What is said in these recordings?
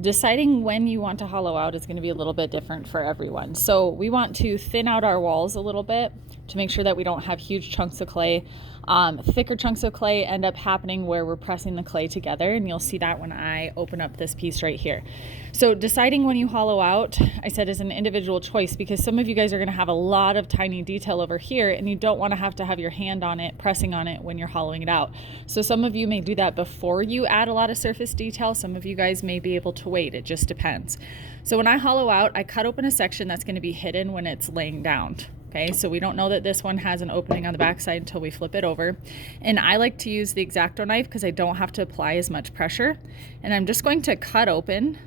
Deciding when you want to hollow out is going to be a little bit different for everyone. So we want to thin out our walls a little bit to make sure that we don't have huge chunks of clay. Thicker chunks of clay end up happening where we're pressing the clay together, and you'll see that when I open up this piece right here. So deciding when you hollow out, I said, is an individual choice, because some of you guys are going to have a lot of tiny detail over here, and you don't want to have your hand on it, pressing on it when you're hollowing it out. So some of you may do that before you add a lot of surface detail. Some of you guys may be able to wait. It just depends. So when I hollow out, I cut open a section that's going to be hidden when it's laying down. Okay, so we don't know that this one has an opening on the back side until we flip it over. And I like to use the X-Acto knife because I don't have to apply as much pressure. And I'm just going to cut open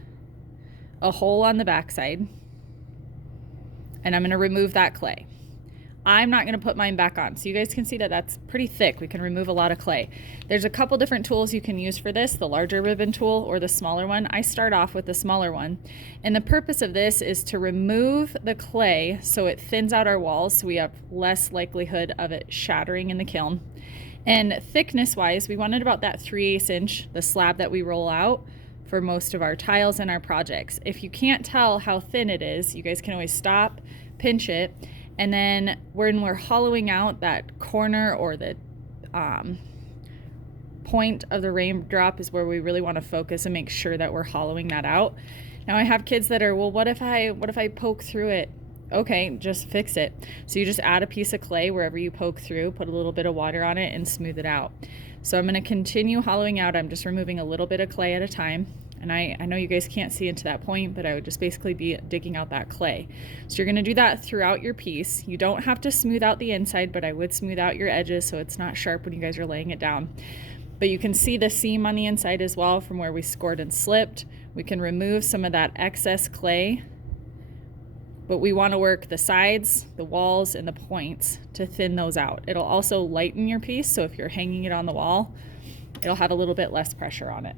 a hole on the back side, and I'm going to remove that clay. I'm not going to put mine back on, so you guys can see that that's pretty thick. We can remove a lot of clay. There's a couple different tools you can use for this, the larger ribbon tool or the smaller one. I start off with the smaller one, and the purpose of this is to remove the clay so it thins out our walls, so we have less likelihood of it shattering in the kiln. And thickness wise, we wanted about that 3/8 inch, the slab that we roll out for most of our tiles and our projects. If you can't tell how thin it is, you guys can always stop, pinch it, and then when we're hollowing out that corner or the point of the raindrop is where we really want to focus and make sure that we're hollowing that out. Now I have kids that are, well, what if I poke through it? Okay, just fix it. So you just add a piece of clay wherever you poke through, put a little bit of water on it, and smooth it out. So I'm going to continue hollowing out. I'm just removing a little bit of clay at a time. And I know you guys can't see into that point, but I would just basically be digging out that clay. So you're going to do that throughout your piece. You don't have to smooth out the inside, but I would smooth out your edges so it's not sharp when you guys are laying it down. But you can see the seam on the inside as well from where we scored and slipped. We can remove some of that excess clay, but we want to work the sides, the walls, and the points to thin those out. It'll also lighten your piece, so if you're hanging it on the wall, it'll have a little bit less pressure on it.